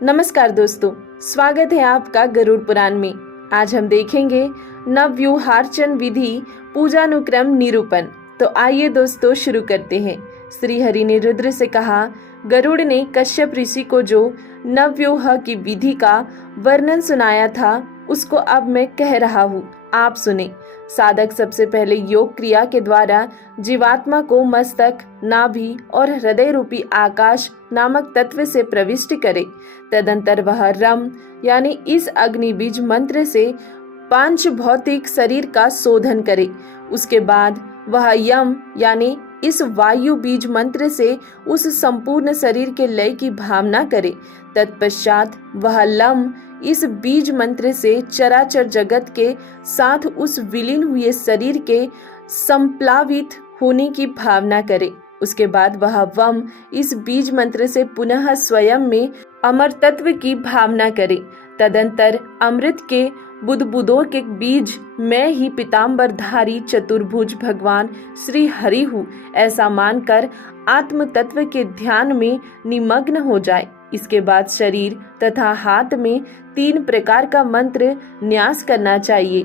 नमस्कार दोस्तों, स्वागत है आपका गरुड़ पुराण में। आज हम देखेंगे नवव्यूहार्चन विधि पूजानुक्रम निरूपण। तो आइए दोस्तों शुरू करते हैं। श्री हरि ने रुद्र से कहा, गरुड़ ने कश्यप ऋषि को जो नवव्यूह की विधि का वर्णन सुनाया था उसको अब मैं कह रहा हूँ, आप सुने। साधक सबसे पहले योग क्रिया के द्वारा जीवात्मा को मस्तक, नाभि और हृदय रूपी आकाश नामक तत्व से प्रविष्ट करे। तदंतर वह रम यानी इस अग्नि बीज मंत्र से पांच भौतिक शरीर का शोधन करे। उसके बाद वह यम यानी इस वायु बीज मंत्र से उस संपूर्ण शरीर के लय की भावना करे। तत्पश्चात वह लम इस बीज मंत्र से चराचर जगत के साथ उस विलीन हुए शरीर के संप्लावित होने की भावना करे। उसके बाद वह वम इस बीज मंत्र से पुनः स्वयं में अमर तत्व की भावना करे। तदंतर अमृत के बुदबुदों के बीज मैं ही पीताम्बरधारी चतुर्भुज भगवान श्री हरि हूँ ऐसा मानकर आत्म तत्व के ध्यान में निमग्न हो जाए। इसके बाद शरीर तथा हाथ में 3 प्रकार का मंत्र न्यास करना चाहिए।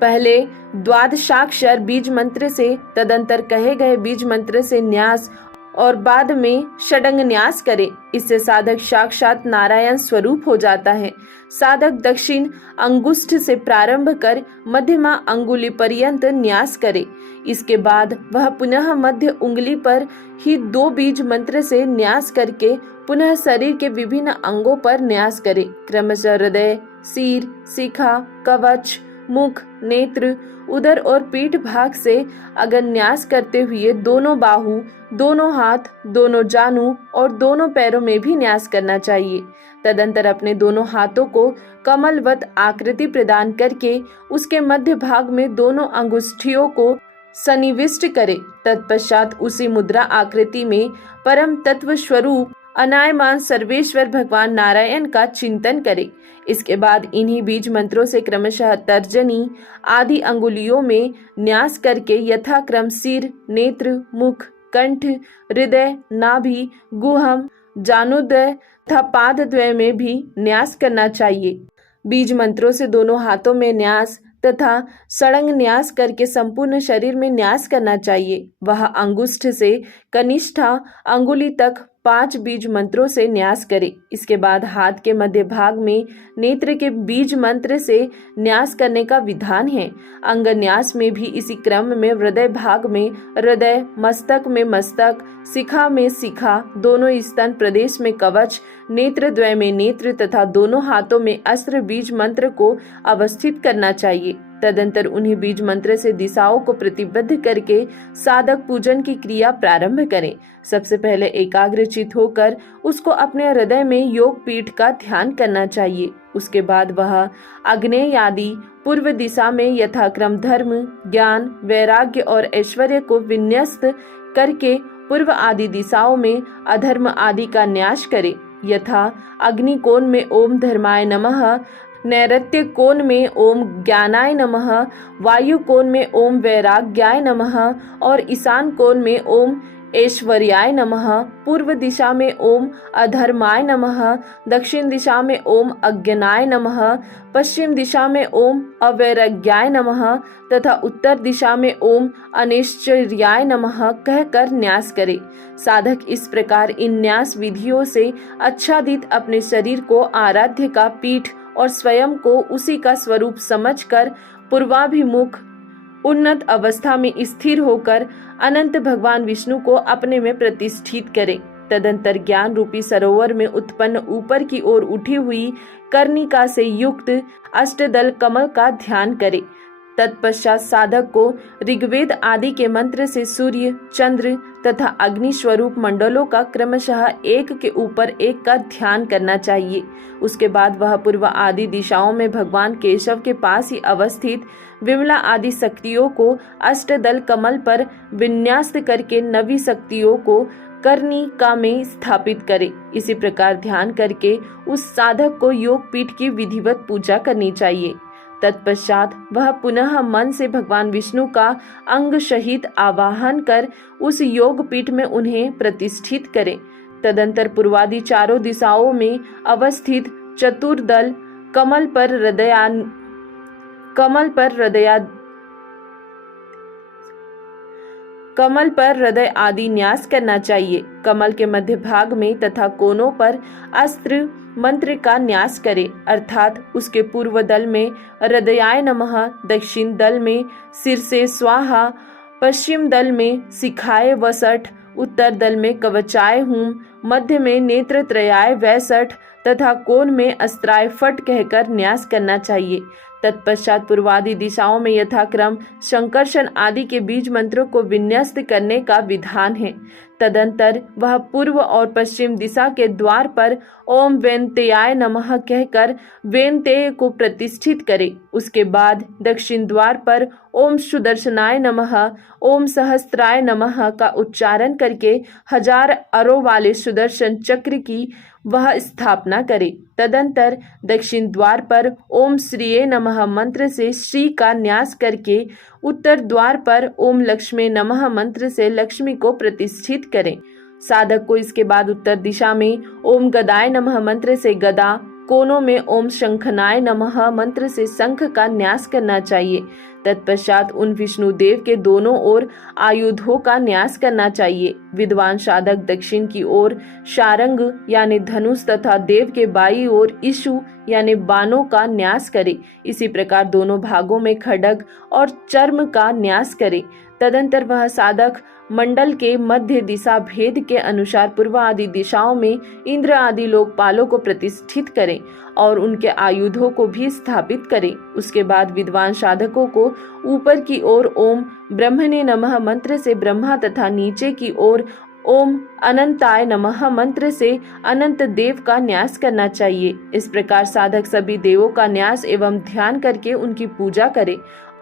पहले द्वादशाक्षर बीज मंत्र से, तदंतर कहे गए बीज मंत्र से न्यास और बाद में षडंग न्यास करे। इससे साधक साक्षात नारायण स्वरूप हो जाता है। साधक दक्षिण अंगुष्ठ से प्रारंभ कर मध्यमा अंगुली पर्यंत न्यास करे। इसके बाद वह पुनः मध्य उंगली पर ही 2 बीज मंत्र से न्यास करके पुनः शरीर के विभिन्न अंगों पर न्यास करे। क्रमशः हृदय, सिर, शिखा, कवच, मुख, नेत्र, उदर और पीठ भाग से अगर न्यास करते हुए दोनों बाहु, दोनों हाथ, दोनों जानु और दोनों पैरों में भी न्यास करना चाहिए। तदंतर अपने दोनों हाथों को कमलवत आकृति प्रदान करके उसके मध्य भाग में दोनों अंगुष्ठियों को सन्निविष्ट करे। तत्पश्चात उसी मुद्रा आकृति में परम तत्व स्वरूप अनायमान सर्वेश्वर भगवान नारायण का चिंतन करे। इसके बाद इन्हीं बीज मंत्रों से क्रमशः तर्जनी आदि अंगुलियों में न्यास करके यथाक्रम सिर, नेत्र, मुख, कंठ, हृदय, नाभि, गुहम, जानुद्वय तथा पादद्वय में भी न्यास करना चाहिए। बीज मंत्रों से दोनों हाथों में न्यास तथा षडंग न्यास करके संपूर्ण शरीर में न्यास करना चाहिए। वह अंगुष्ठ से कनिष्ठा अंगुली तक 5 बीज मंत्रों से न्यास करे। इसके बाद हाथ के मध्य भाग में नेत्र के बीज मंत्र से न्यास करने का विधान है। अंग न्यास में भी इसी क्रम में हृदय भाग में हृदय, मस्तक में मस्तक, शिखा में शिखा, दोनों स्तन प्रदेश में कवच, नेत्र द्वय में नेत्र तथा दोनों हाथों में अस्त्र बीज मंत्र को अवस्थित करना चाहिए। तदंतर उन्हीं बीज मंत्र से दिशाओं को प्रतिबद्ध करके साधक पूजन की क्रिया प्रारंभ करें। सबसे पहले एकाग्रचित होकर उसको अपने हृदय में योग पीठ का ध्यान करना चाहिए। उसके बाद वह आग्नेय आदि पूर्व दिशा में यथाक्रम धर्म, ज्ञान, वैराग्य और ऐश्वर्य को विन्यस्त करके पूर्व आदि दिशाओं में अधर्म आदि का न्यास करे। यथा अग्नि कोण में ओम धर्माय नमः, नैऋत्य कोण में ओम ज्ञानाय नमः, वायु कोण में ओम वैराग्याय नमः और ईशान कोण में ओम ऐश्वर्याय नमः, पूर्व दिशा में ओम अधर्माय नमः, दक्षिण दिशा में ओम अज्ञानाय नमः, पश्चिम दिशा में ओम अवैराग्याय नमः तथा उत्तर दिशा में ओम अनिश्चर्याय नमः कहकर न्यास करे। साधक इस प्रकार इन न्यास विधियों से आच्छादित अपने शरीर को आराध्य का पीठ और स्वयं को उसी का स्वरूप समझकर पूर्वाभिमुख उन्नत अवस्था में स्थिर होकर अनंत भगवान विष्णु को अपने में प्रतिष्ठित करे। तदंतर ज्ञान रूपी सरोवर में उत्पन्न ऊपर की ओर उठी हुई कर्णिका से युक्त अष्टदल कमल का ध्यान करे। तत्पश्चात साधक को ऋग्वेद आदि के मंत्र से सूर्य, चंद्र तथा अग्नि स्वरूप मंडलों का क्रमशः एक के ऊपर एक का ध्यान करना चाहिए। उसके बाद वह पूर्व आदि दिशाओं में भगवान केशव के पास ही अवस्थित विमला आदि शक्तियों को अष्टदल कमल पर विन्यास्त करके नवी शक्तियों को कर्णिका में स्थापित करे। इसी प्रकार ध्यान करके उस साधक को योग पीठ की विधिवत पूजा करनी चाहिए। तत्पश्चात वह पुनः मन से भगवान विष्णु का अंग सहित आवाहन कर उस योग पीठ में उन्हें प्रतिष्ठित करे। तदंतर पूर्वादि चारों दिशाओं में अवस्थित चतुर्दल कमल पर हृदय आदि न्यास करना चाहिए। कमल के मध्य भाग में तथा कोनों पर अस्त्र मंत्र का न्यास करे, अर्थात उसके पूर्व दल में हृदयाय नमः, दक्षिण दल में सिर से स्वाहा, पश्चिम दल में शिखाय वसठ, उत्तर दल में कवचाय हूम, मध्य में नेत्र त्रयाय वैसठ तथा कोण में अस्त्राय फट कहकर न्यास करना चाहिए। तत्पश्चात पूर्वादि दिशाओं में यथाक्रम शंकरशन आदि के बीज मंत्रों को विन्यस्त करने का विधान है। तदंतर वह पूर्व और पश्चिम दिशा के द्वार पर ओम वेंतेयाय नमः कहकर वेंतेय को प्रतिष्ठित करे। उसके बाद दक्षिण द्वार पर ओम सुदर्शनाय नमः, ओम सहस्त्राय नमः का उच्चारण करके 1000 अरों वाले सुदर्शन चक्र की वह स्थापना करे। तदंतर दक्षिण द्वार पर ओम श्रीये नमः मंत्र से श्री का न्यास करके उत्तर द्वार पर ओम लक्ष्मी नमः मंत्र से लक्ष्मी को प्रतिष्ठित करें। साधक को इसके बाद उत्तर दिशा में ओम गदाय नमः मंत्र से गदा, कोनों में ओम शंखनाय नमः मंत्र से शंख का न्यास करना चाहिए। तत्पश्चात उन विष्णु देव के दोनों ओर आयुधों का न्यास करना चाहिए। विद्वान साधक दक्षिण की ओर शारंग यानी धनुष तथा देव के बाई ओर इशु यानी बाणों का न्यास करे। इसी प्रकार दोनों भागों में खड्ग और चर्म का न्यास करे। तदंतर वह साधक मंडल के मध्य दिशा भेद के अनुसार पूर्व आदि दिशाओं में इंद्र आदि लोकपालों को प्रतिष्ठित करें और उनके आयुधों को भी स्थापित करें। उसके बाद विद्वान साधकों को ऊपर की ओर ओम ब्रह्मणे नमः मंत्र से ब्रह्मा तथा नीचे की ओर ओम अनंताय नमः मंत्र से अनंत देव का न्यास करना चाहिए। इस प्रकार साधक सभी देवों का न्यास एवं ध्यान करके उनकी पूजा करे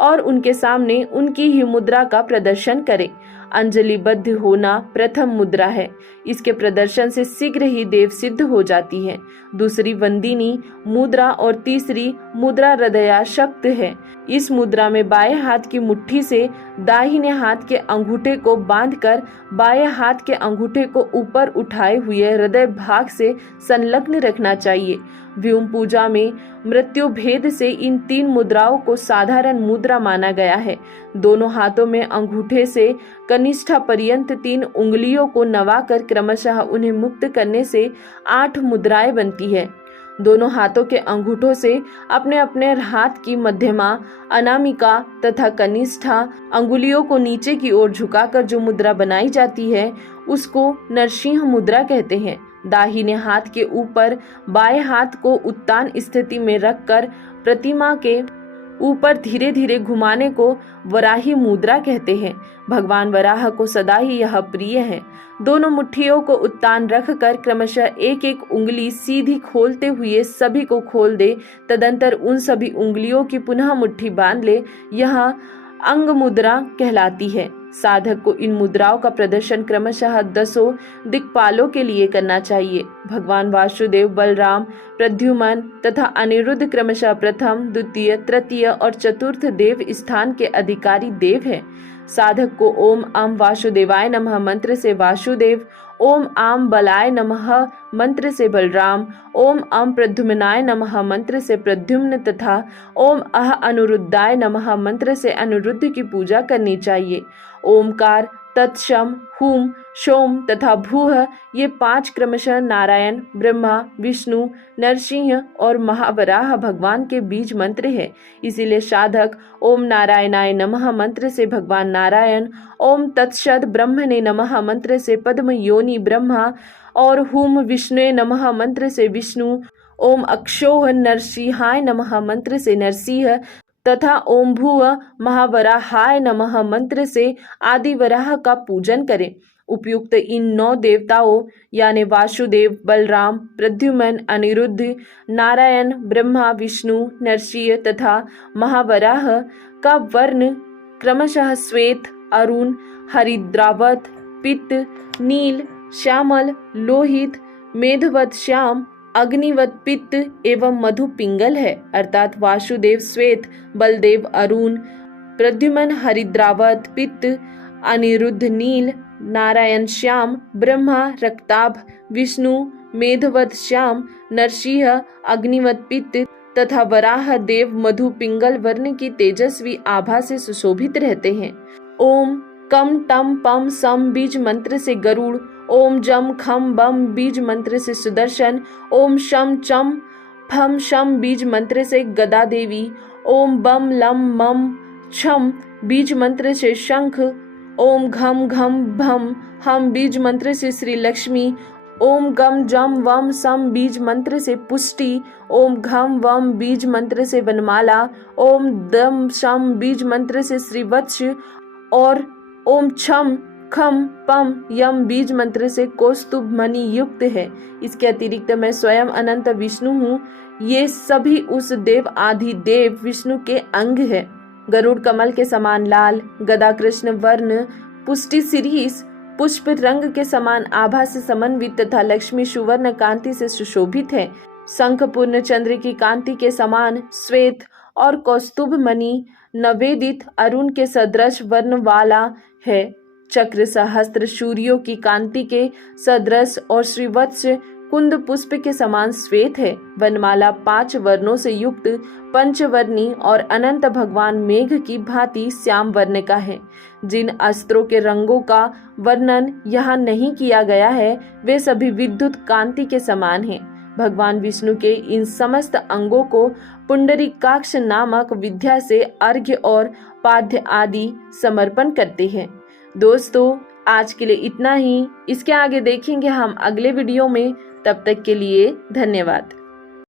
और उनके सामने उनकी ही मुद्रा का प्रदर्शन करे। अंजलिबद्ध होना प्रथम मुद्रा है। इसके प्रदर्शन से शीघ्र ही देव सिद्ध हो जाती है। दूसरी वंदिनी मुद्रा और तीसरी मुद्रा हृदयाशक्त है। इस मुद्रा में बाएं हाथ की मुट्ठी से दाहिने हाथ के अंगूठे को बांधकर बाएं हाथ के अंगूठे को ऊपर उठाए हुए हृदय भाग से संलग्न रखना चाहिए। व्योम पूजा में मृत्यु भेद से इन 3 मुद्राओं को साधारण मुद्रा माना गया है। दोनों हाथों में अंगूठे से कनिष्ठा पर्यंत 3 उंगलियों को नवाकर क्रमशः उन्हें मुक्त करने से 8 मुद्राएं बनती है। दोनों हाथों के अंगूठों से अपने अपने हाथ की मध्यमा, अनामिका तथा कनिष्ठा अंगुलियों को नीचे की ओर झुकाकर जो मुद्रा बनाई जाती है उसको नरसिंह मुद्रा कहते हैं। दाहिने हाथ के ऊपर बाएं हाथ को उत्तान स्थिति में रखकर प्रतिमा के ऊपर धीरे धीरे घुमाने को वराही मुद्रा कहते हैं। भगवान वराह को सदा ही यह प्रिय है। दोनों मुट्ठियों को उत्तान रखकर क्रमशः एक एक उंगली सीधी खोलते हुए सभी को खोल दे। तदंतर उन सभी उंगलियों की पुनः मुट्ठी बांध ले। यह अंग मुद्रा कहलाती है। साधक को इन मुद्राओं का प्रदर्शन क्रमशः 10 दिक्पालों के लिए करना चाहिए। भगवान वासुदेव, बलराम, प्रद्युमन तथा अनिरुद्ध क्रमशः प्रथम, द्वितीय, तृतीय और चतुर्थ देव स्थान के अधिकारी देव हैं। साधक को ओम अम वासुदेवाय नमः मंत्र से वासुदेव, ओम आम बलाय नमः मंत्र से बलराम, ओम अम प्रद्युम्नाय नमः मंत्र से प्रद्युम्न तथा ओम अह अनुरुद्धाय नमः मंत्र से अनिरुद्ध की पूजा करनी चाहिए। ओमकार, तत्सम, हुम, सोम तथा भूह ये 5 क्रमशः नारायण, ब्रह्मा, विष्णु, नरसिंह और महावराह भगवान के बीज मंत्र है। इसीलिए साधक ओम नारायणाय नमः मंत्र से भगवान नारायण, ओम तत्सद ब्रह्मणे नमः मंत्र से पद्म योनि ब्रह्मा और हुम विष्णुवे नमः मंत्र से विष्णु, ओम अक्षोह नरसिंहाय नमः मंत्र से नरसिंह तथा ओम भूव महावराहाय नमः मंत्र से आदि वराह का पूजन करें। उपयुक्त इन 9 देवताओं यानी वासुदेव, बलराम, प्रद्युमन, अनिरुद्ध, नारायण, ब्रह्मा, विष्णु, नरसिंह तथा महावराह का वर्ण क्रमशः श्वेत, अरुण, हरिद्रावत, पित्त, नील, श्यामल, लोहित, मेघवत श्याम, अग्निवत पित्त एवं मधु पिंगल है। अर्थात वासुदेव श्वेत, बलदेव अरुण, प्रद्युमन हरिद्रावत पित्त, अनिरुद्ध नील, नारायण श्याम, ब्रह्मा रक्ताभ, विष्णु मेधवत श्याम, नरसिंह अग्निवत पित्त तथा वराह देव मधु पिंगल वर्ण की तेजस्वी आभा से सुशोभित रहते हैं। ओम कम टम पम सम बीज मंत्र से गरुड़, ओम जम खम बम बीज मंत्र से सुदर्शन, ओम शम चम फम शम बीज मंत्र से गदा देवी, ओम बम लम मम छम बीज मंत्र से शंख, ओम घम घम भम हम बीज मंत्र से श्री लक्ष्मी, ओम गम जम वम सम बीज मंत्र से पुष्टि, ओम घम वम बीज मंत्र से वनमाला, ओम दम शम बीज मंत्र से श्रीवत्स और ओम छम खम पम यम बीज मंत्र से कौस्तुभ मणि युक्त है। इसके अतिरिक्त मैं स्वयं अनंत विष्णु हूँ। ये सभी उस देव आदि देव विष्णु के अंग है। गरुड़ कमल के समान लाल, गदा कृष्ण वर्ण, पुष्टि शिरीष पुष्प रंग के समान आभा से समन्वित तथा लक्ष्मी सुवर्ण कांति से सुशोभित है। शंख पूर्ण चंद्र की कांति के समान श्वेत और कौस्तुभ मणि नवेदित अरुण के सदृश वर्ण वाला है। चक्र सहस्त्र सूर्यों की कांति के सदृश और श्रीवत्स कुंद पुष्प के समान श्वेत है। वनमाला 5 वर्णों से युक्त पंचवर्णी और अनंत भगवान मेघ की भांति श्याम वर्ण का है। जिन अस्त्रों के रंगों का वर्णन यहाँ नहीं किया गया है वे सभी विद्युत कांति के समान हैं। भगवान विष्णु के इन समस्त अंगों को पुंडरीकाक्ष नामक विद्या से अर्घ्य और पाद्य आदि समर्पण करते हैं। दोस्तों आज के लिए इतना ही। इसके आगे देखेंगे हम अगले वीडियो में। तब तक के लिए धन्यवाद।